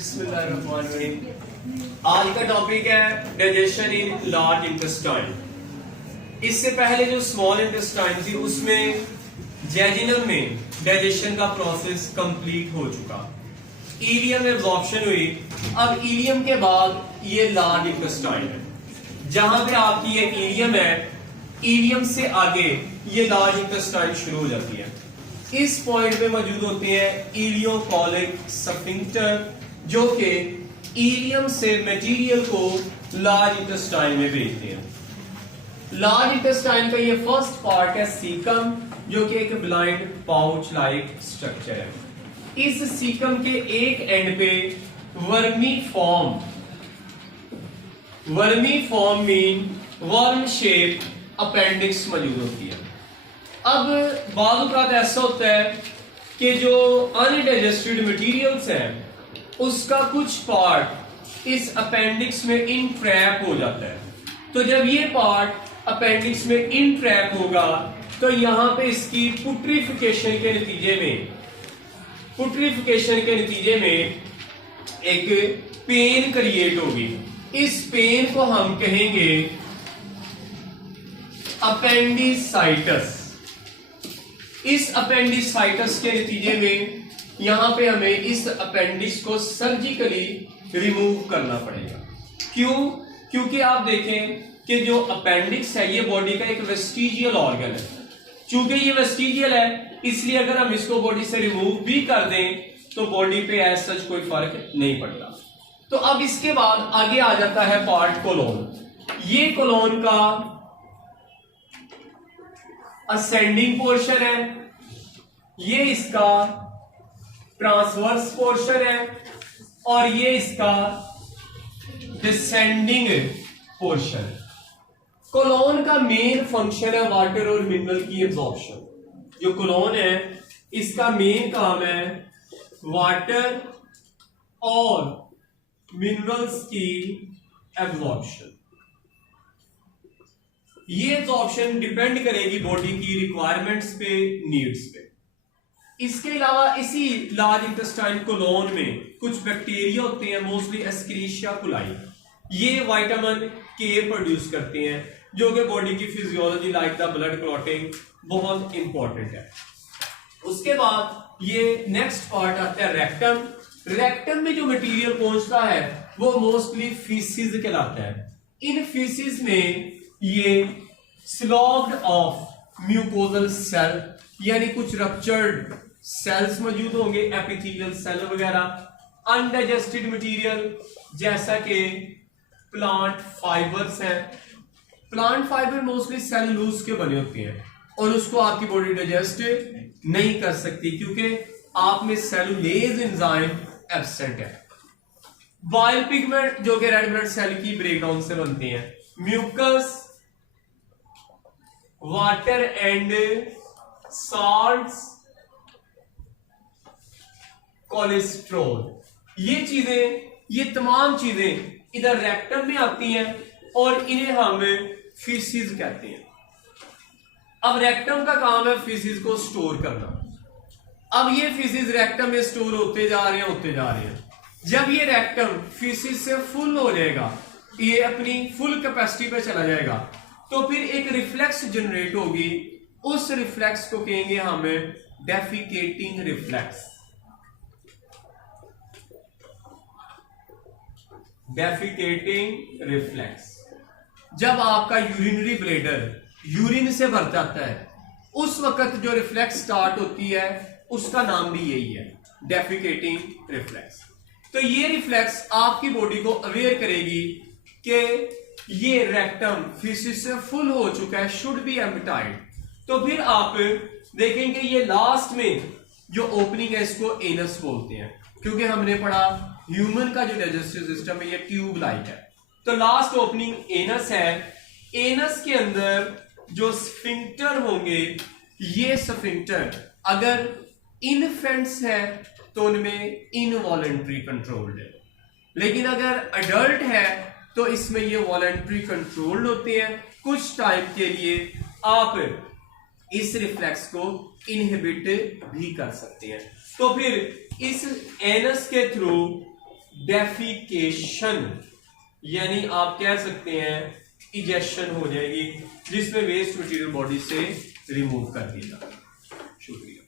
बिस्मिल्लाहिर्रहमानिर्रहीम। आज का टॉपिक है डाइजेशन इन लार्ज इंटेस्टाइन। इससे पहले जो स्मॉल इंटेस्टाइन थी उसमें जेजिनम में डाइजेशन का प्रोसेस कंप्लीट हो चुका, इलियम में एब्जॉर्प्शन हुई। अब इलियम के बाद ये लार्ज इंटेस्टाइन है, जहां पे आपकी ये इलियम है, इलियम से आगे ये लार्ज इंटेस्टाइन शुरू हो जाती है। इस पॉइंट पे मौजूद होते हैं इलियोकोलिक स्फिंक्टर, जो कि इलियम से मटेरियल को लार्ज इंटेस्टाइन में भेजते हैं। लार्ज इंटेस्टाइन का ये फर्स्ट पार्ट है सीकम, जो कि एक ब्लाइंड पाउच लाइक स्ट्रक्चर है। इस सीकम के एक एंड पे vermi form mean worm shape appendix मौजूद होती है। अब बाद औक़ात ऐसा होता है कि जो अनडाइजेस्टेड मटेरियल्स हैं उसका कुछ पार्ट इस अपेंडिक्स में इनट्रैप हो जाता है। तो जब ये पार्ट अपेंडिक्स में इनट्रैप होगा तो यहां पे इसकी पुट्रिफिकेशन के नतीजे में एक पेन क्रिएट होगी। इस पेन को हम कहेंगे अपेंडिसाइटिस। इस अपेंडिसाइटिस के नतीजे में यहां पे हमें इस अपेंडिक्स को सर्जिकली रिमूव करना पड़ेगा। क्यों? क्योंकि आप देखें कि जो अपेंडिक्स है ये बॉडी का एक वेस्टिजियल ऑर्गन है। चूंकि ये वेस्टिजियल है इसलिए अगर हम इसको बॉडी से रिमूव भी कर दें तो बॉडी पे एज सच कोई फर्क नहीं पड़ता। तो अब इसके बाद आगे आ जाता है पार्ट कोलोन। ये कोलोन का असेंडिंग पोर्शन है, ये इसका ट्रांसवर्स पोर्शन है और ये इसका डिसेंडिंग पोर्शन। कोलोन का मेन फंक्शन है वाटर और मिनरल की एब्जॉर्प्शन। जो कोलोन है इसका मेन काम है वाटर और मिनरल्स की एब्जॉर्प्शन। ये एब्जॉर्प्शन डिपेंड करेगी बॉडी की रिक्वायरमेंट्स पे, नीड्स पे। इसके अलावा इसी लार्ज इंटेस्टाइन कोलोन में कुछ बैक्टीरिया होते हैं, मोस्टली एस्क्रीशिया कोलाई। ये विटामिन के प्रोड्यूस करते हैं जो कि बॉडी की physiology like the blood clotting बहुत इंपॉर्टेंट है। उसके बाद ये नेक्स्ट पार्ट आता है रेक्टम। रेक्टम में जो मटेरियल पहुंचता है वो मोस्टली फीसिस कहलाता है। इन फीसिस में ये स्लॉग्ड ऑफ म्यूकोजल सेल यानी कुछ रप्चर्ड सेल्स मौजूद होंगे, एपिथेलियल सेल वगैरह। अनडाइजेस्टेड मटेरियल जैसा कि प्लांट फाइबर्स हैं। प्लांट फाइबर मोस्टली सेलुलोज के बने होते हैं और उसको आपकी बॉडी डाइजेस्ट नहीं कर सकती क्योंकि आप में सेलुलेज एंजाइम एब्सेंट है। बाइल पिगमेंट जो कि रेड ब्लड सेल की ब्रेकडाउन से बनते हैं। Mucus, water and salts, cholesterol, ये तमाम चीजें इधर रेक्टम में आती हैं और इन्हें हम फीसिस कहते हैं। अब रेक्टम का काम है फीसिस को स्टोर करना। अब ये फीसिस रेक्टम में स्टोर होते जा रहे हैं। जब ये रेक्टम फीसिस से फुल हो जाएगा, ये अपनी फुल कैपेसिटी पे चला जाएगा, तो फिर एक रिफ्लेक्स जनरेट होगी। उस रिफ्लेक्स को कहेंगे हम डेफिकेटिंग रिफ्लेक्स। डेफिकेटिंग रिफ्लेक्स जब आपका यूरिनरी ब्लैडर यूरिन से भर जाता है उस वक्त जो रिफ्लेक्स स्टार्ट होती है उसका नाम भी यही है, डेफिकेटिंग रिफ्लेक्स। तो ये रिफ्लेक्स आपकी बॉडी को अवेयर करेगी कि ये रेक्टम फीसिस से फुल हो चुका है, शुड बी एम्प्टाइड। तो फिर आप देखेंगे ये लास्ट में जो ओपनिंग है इसको एनस बोलते हैं, क्योंकि हमने पढ़ा ह्यूमन का जो डाइजेस्टिव सिस्टम है ये ट्यूब लाइक है। तो लास्ट ओपनिंग एनस है। एनस के अंदर जो स्फिंक्टर होंगे, ये स्फिंक्टर अगर इन्फेंट्स है तो उनमें इनवॉलेंट्री कंट्रोल्ड है, लेकिन अगर अडल्ट है तो इसमें ये वॉलेंट्री कंट्रोल्ड होते हैं। कुछ टाइम के लिए आप इस रिफ्लेक्स को इनहिबिट भी कर सकते हैं। तो फिर इस एनस के थ्रू डेफिकेशन, यानी आप कह सकते हैं इजेक्शन हो जाएगी, जिसमें वेस्ट मटेरियल बॉडी से रिमूव कर दिया जाए। शुक्रिया।